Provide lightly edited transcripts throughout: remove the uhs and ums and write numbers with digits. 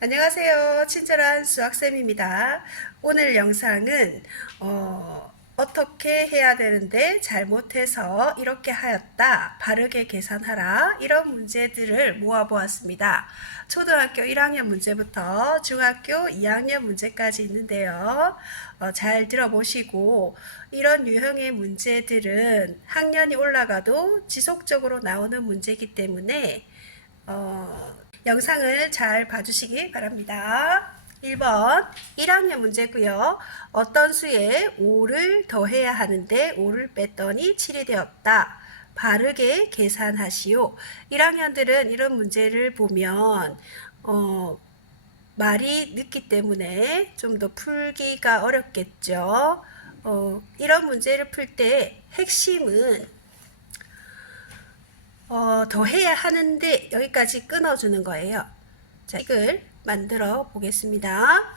안녕하세요. 친절한 수학쌤입니다. 오늘 영상은 어떻게 해야 되는데 잘못해서 이렇게 하였다. 바르게 계산하라. 이런 문제들을 모아보았습니다. 초등학교 1학년 문제부터 중학교 2학년 문제까지 있는데요. 잘 들어보시고 이런 유형의 문제들은 학년이 올라가도 지속적으로 나오는 문제이기 때문에 영상을 잘 봐주시기 바랍니다. 1번 1학년 문제고요. 어떤 수에 5를 더해야 하는데 5를 뺐더니 7이 되었다. 바르게 계산하시오. 1학년들은 이런 문제를 보면 말이 늦기 때문에 좀 더 풀기가 어렵겠죠. 이런 문제를 풀 때 핵심은 더 해야 하는데 여기까지 끊어주는 거예요. 자, 이걸 만들어 보겠습니다.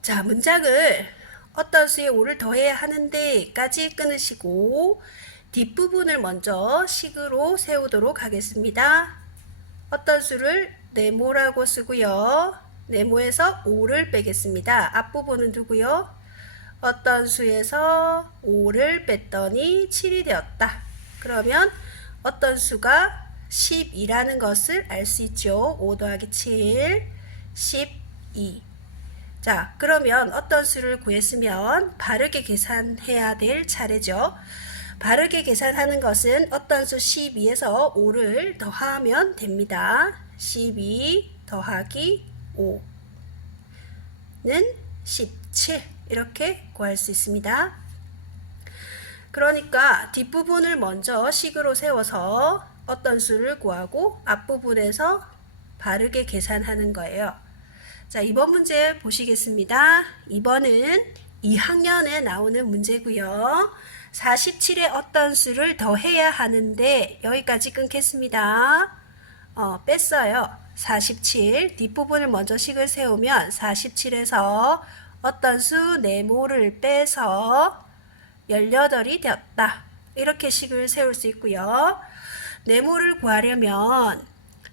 자, 문장을 어떤 수에 5를 더해야 하는데까지 끊으시고 뒷부분을 먼저 식으로 세우도록 하겠습니다. 어떤 수를 네모라고 쓰고요. 네모에서 5를 빼겠습니다. 앞부분은 누구요? 어떤 수에서 5를 뺐더니 7이 되었다. 그러면 어떤 수가 12라는 것을 알 수 있죠. 5 더하기 7, 12. 자, 그러면 어떤 수를 구했으면 바르게 계산해야 될 차례죠. 바르게 계산하는 것은 어떤 수 12에서 5를 더하면 됩니다. 12 더하기 5는 17 이렇게 구할 수 있습니다. 그러니까 뒷부분을 먼저 식으로 세워서 어떤 수를 구하고 앞부분에서 바르게 계산하는 거예요. 자, 이번 문제 보시겠습니다. 이번은 2학년에 나오는 문제고요. 47에 어떤 수를 더해야 하는데 여기까지 끊겠습니다. 뺐어요. 47 뒷부분을 먼저 식을 세우면 47에서 어떤 수 네모를 빼서 18이 되었다. 이렇게 식을 세울 수 있고요. 네모를 구하려면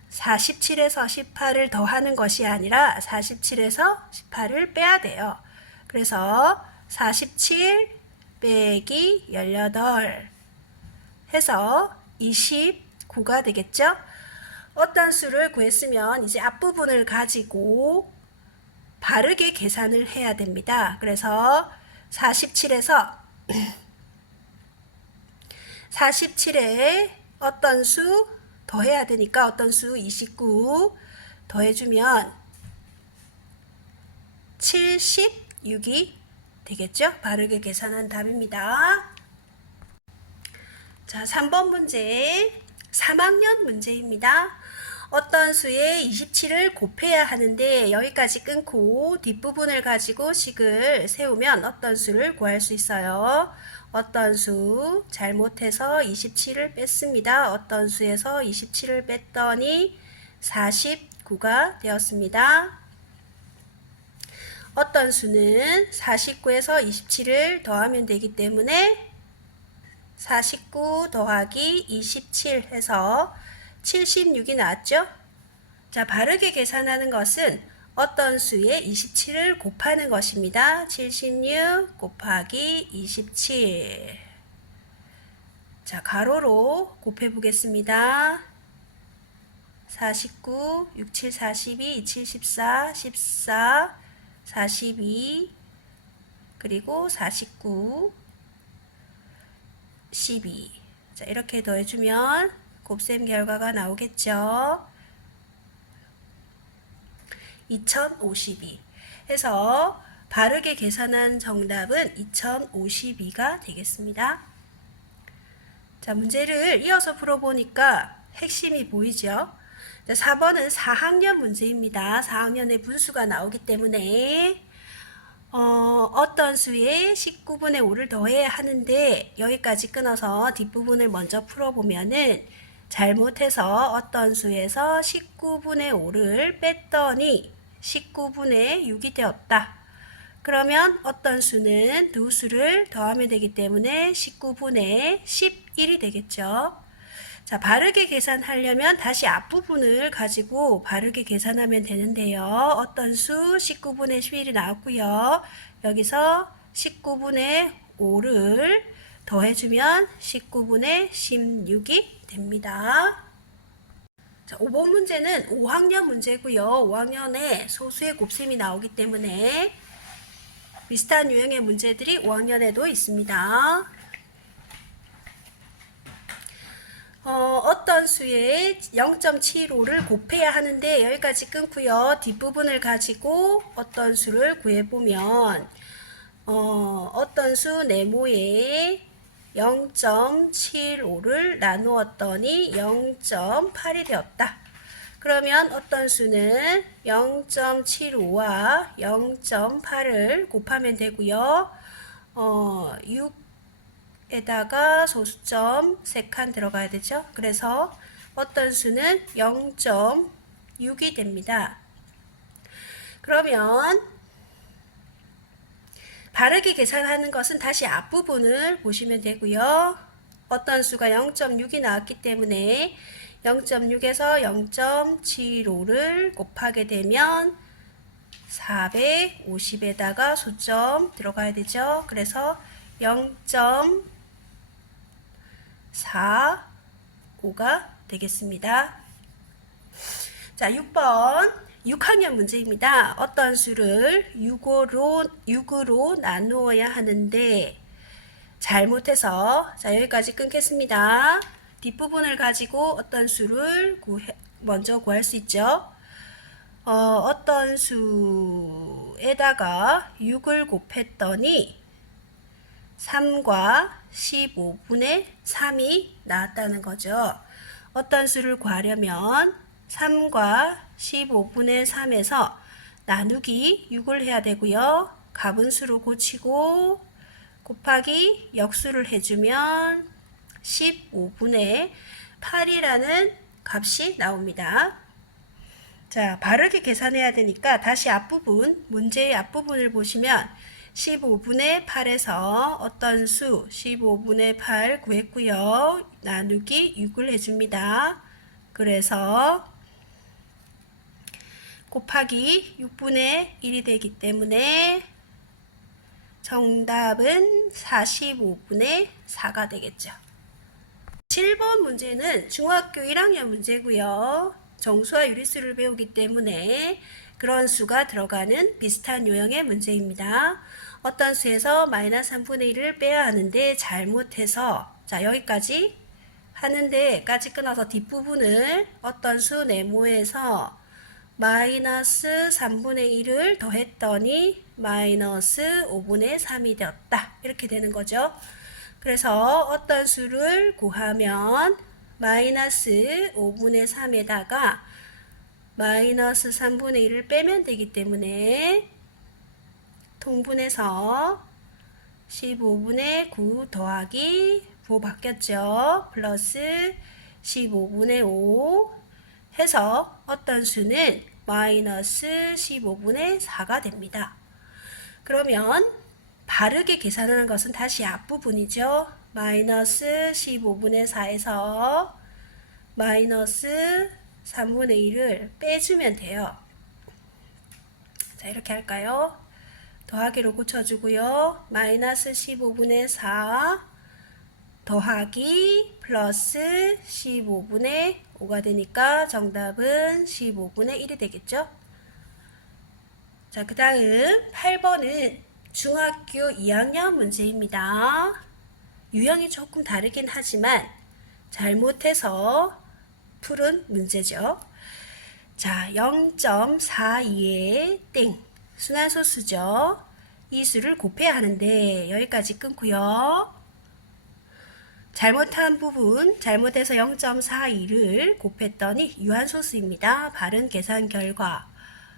47에서 18을 더하는 것이 아니라 47에서 18을 빼야 돼요. 그래서 47 빼기 18 해서 29가 되겠죠? 어떤 수를 구했으면 이제 앞부분을 가지고 바르게 계산을 해야 됩니다. 그래서 47에서 47에 어떤 수 더해야 되니까 어떤 수 29 더해주면 76이 되겠죠? 바르게 계산한 답입니다. 자, 3번 문제 3학년 문제입니다. 어떤 수에 27을 곱해야 하는데 여기까지 끊고 뒷부분을 가지고 식을 세우면 어떤 수를 구할 수 있어요. 어떤 수 잘못해서 27을 뺐습니다. 어떤 수에서 27을 뺐더니 49가 되었습니다. 어떤 수는 49에서 27을 더하면 되기 때문에 49 더하기 27 해서 76이 나왔죠? 자, 바르게 계산하는 것은 어떤 수에 27을 곱하는 것입니다. 76 곱하기 27. 자, 가로로 곱해 보겠습니다. 49, 6, 7, 42, 2, 7, 14, 14, 42, 그리고 49, 12. 자, 이렇게 더해주면 곱셈 결과가 나오겠죠. 2052 해서 바르게 계산한 정답은 2052가 되겠습니다. 자, 문제를 이어서 풀어보니까 핵심이 보이죠. 4번은 4학년 문제입니다. 4학년에 분수가 나오기 때문에 어떤 수에 19분의 5를 더해야 하는데 여기까지 끊어서 뒷부분을 먼저 풀어보면은 잘못해서 어떤 수에서 19분의 5를 뺐더니 19분의 6이 되었다. 그러면 어떤 수는 두 수를 더하면 되기 때문에 19분의 11이 되겠죠. 자, 바르게 계산하려면 다시 앞부분을 가지고 바르게 계산하면 되는데요. 어떤 수 19분의 11이 나왔고요. 여기서 19분의 5를 더해주면 19분의 16이 됩니다. 자, 5번 문제는 5학년 문제고요. 5학년에 소수의 곱셈이 나오기 때문에 비슷한 유형의 문제들이 5학년에도 있습니다. 어떤 수에 0.75를 곱해야 하는데 여기까지 끊고요. 뒷부분을 가지고 어떤 수를 구해보면 어떤 수 네모에 0.75를 나누었더니 0.8이 되었다. 그러면 어떤 수는 0.75와 0.8을 곱하면 되고요. 6에다가 소수점 3칸 들어가야 되죠. 그래서 어떤 수는 0.6이 됩니다. 그러면 바르게 계산하는 것은 다시 앞부분을 보시면 되고요. 어떤 수가 0.6이 나왔기 때문에 0.6에서 0.75를 곱하게 되면 450에다가 소점 들어가야 되죠. 그래서 0.45가 되겠습니다. 자, 6번 6학년 문제입니다. 어떤 수를 6으로 나누어야 하는데 잘못해서, 자, 여기까지 끊겠습니다. 뒷부분을 가지고 어떤 수를 먼저 구할 수 있죠. 어떤 수에다가 6을 곱했더니 3과 15분의 3이 나왔다는 거죠. 어떤 수를 구하려면 3과 15분의 3에서 나누기 6을 해야 되고요. 가분수로 고치고 곱하기 역수를 해주면 15분의 8이라는 값이 나옵니다. 자, 바르게 계산해야 되니까 다시 앞부분, 문제의 앞부분을 보시면 15분의 8에서 어떤 수 15분의 8 구했고요. 나누기 6을 해줍니다. 그래서 곱하기 6분의 1이 되기 때문에 정답은 45분의 4가 되겠죠. 7번 문제는 중학교 1학년 문제고요. 정수와 유리수를 배우기 때문에 그런 수가 들어가는 비슷한 유형의 문제입니다. 어떤 수에서 마이너스 3분의 1을 빼야 하는데 잘못해서, 자, 여기까지 하는데까지 끊어서 뒷부분을 어떤 수 네모에서 마이너스 3분의 1을 더했더니 마이너스 5분의 3이 되었다. 이렇게 되는 거죠. 그래서 어떤 수를 구하면 마이너스 5분의 3에다가 마이너스 3분의 1을 빼면 되기 때문에 통분해서 15분의 9 더하기 9 바뀌었죠. 플러스 15분의 5 해서 어떤 수는 마이너스 15분의 4가 됩니다. 그러면 바르게 계산하는 것은 다시 앞부분이죠. 마이너스 15분의 4에서 마이너스 3분의 1을 빼주면 돼요. 자, 이렇게 할까요? 더하기로 고쳐주고요. 마이너스 15분의 4 더하기 플러스 15분의 5가 되니까 정답은 15분의 1이 되겠죠? 자, 그 다음 8번은 중학교 2학년 문제입니다. 유형이 조금 다르긴 하지만 잘못해서 풀은 문제죠. 자, 0.42에 땡 순환소수죠. 이 수를 곱해야 하는데 여기까지 끊고요. 잘못한 부분, 잘못해서 0.42를 곱했더니 유한소수입니다. 바른 계산 결과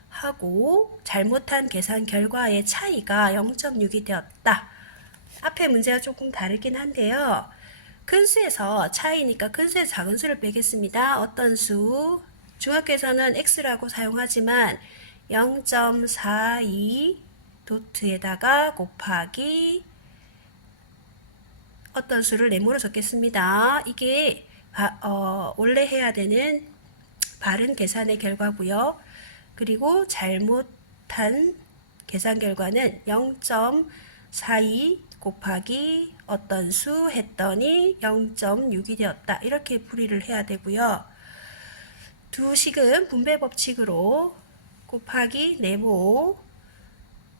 하고 잘못한 계산 결과의 차이가 0.6이 되었다. 앞에 문제가 조금 다르긴 한데요. 큰 수에서 차이니까 큰 수에서 작은 수를 빼겠습니다. 어떤 수? 중학교에서는 x라고 사용하지만 0.42 도트에다가 곱하기 어떤 수를 네모로 적겠습니다. 이게 원래 해야 되는 바른 계산의 결과고요. 그리고 잘못한 계산 결과는 0.42 곱하기 어떤 수 했더니 0.6이 되었다. 이렇게 풀이를 해야 되고요. 두 식은 분배 법칙으로 곱하기 네모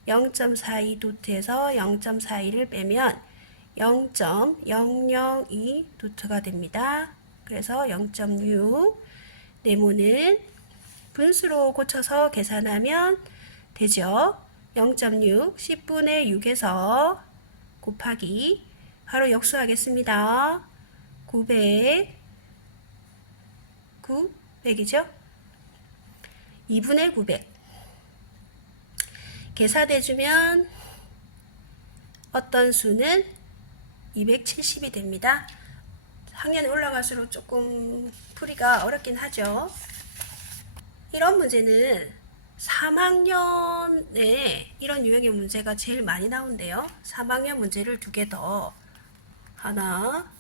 0.42 도트에서 0.42를 빼면 0.002 도트가 됩니다. 그래서 0.6 네모는 분수로 고쳐서 계산하면 되죠. 0.6 10분의 6에서 곱하기 바로 역수하겠습니다. 900 900이죠? 2분의 900 계산해주면 어떤 수는 270이 됩니다. 학년이 올라갈수록 조금 풀이가 어렵긴 하죠. 이런 문제는 3학년에 이런 유형의 문제가 제일 많이 나온대요. 3학년 문제를 두 개 더 하나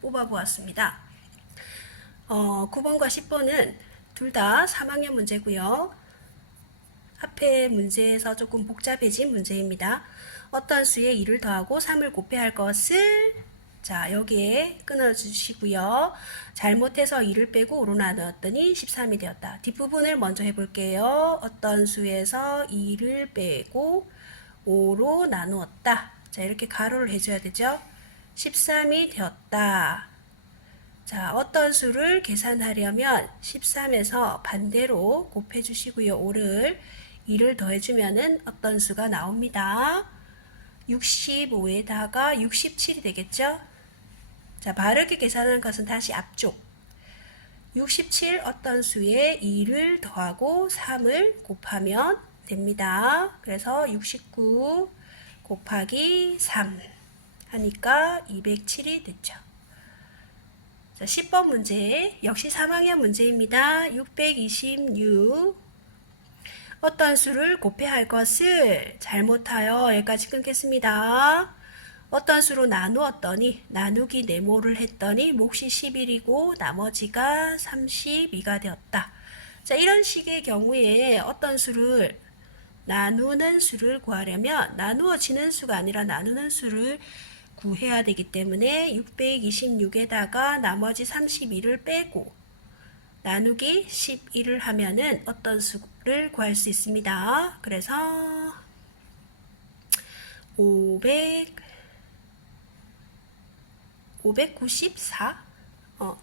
뽑아보았습니다. 9번과 10번은 둘 다 3학년 문제고요. 앞에 문제에서 조금 복잡해진 문제입니다. 어떤 수에 2를 더하고 3을 곱해야 할 것을 자 여기에 끊어주시고요. 잘못해서 2를 빼고 5로 나누었더니 13이 되었다. 뒷부분을 먼저 해볼게요. 어떤 수에서 2를 빼고 5로 나누었다. 자 이렇게 가로를 해줘야 되죠. 13이 되었다. 자 어떤 수를 계산하려면 13에서 반대로 곱해주시고요. 5를 2를 더해주면은 어떤 수가 나옵니다. 65에다가 67이 되겠죠? 자, 바르게 계산하는 것은 다시 앞쪽. 67 어떤 수에 2를 더하고 3을 곱하면 됩니다. 그래서 69 곱하기 3 하니까 207이 됐죠. 자, 10번 문제 역시 3학년 문제입니다. 626 어떤 수를 곱해야 할 것을 잘못하여 여기까지 끊겠습니다. 어떤 수로 나누었더니 나누기 네모를 했더니 몫이 11이고 나머지가 32가 되었다. 자 이런 식의 경우에 어떤 수를 나누는 수를 구하려면 나누어지는 수가 아니라 나누는 수를 구해야 되기 때문에 626에다가 나머지 32를 빼고 나누기 11을 하면은 어떤 수를 구할 수 있습니다. 그래서 594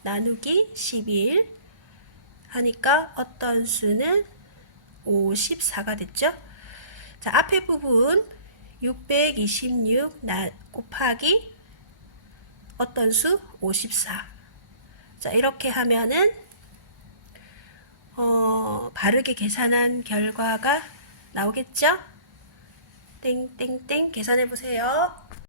나누기 11 하니까 어떤 수는 54가 됐죠. 자 앞에 부분 626 곱하기 어떤 수 54. 자 이렇게 하면은 바르게 계산한 결과가 나오겠죠? 땡땡땡 계산해 보세요.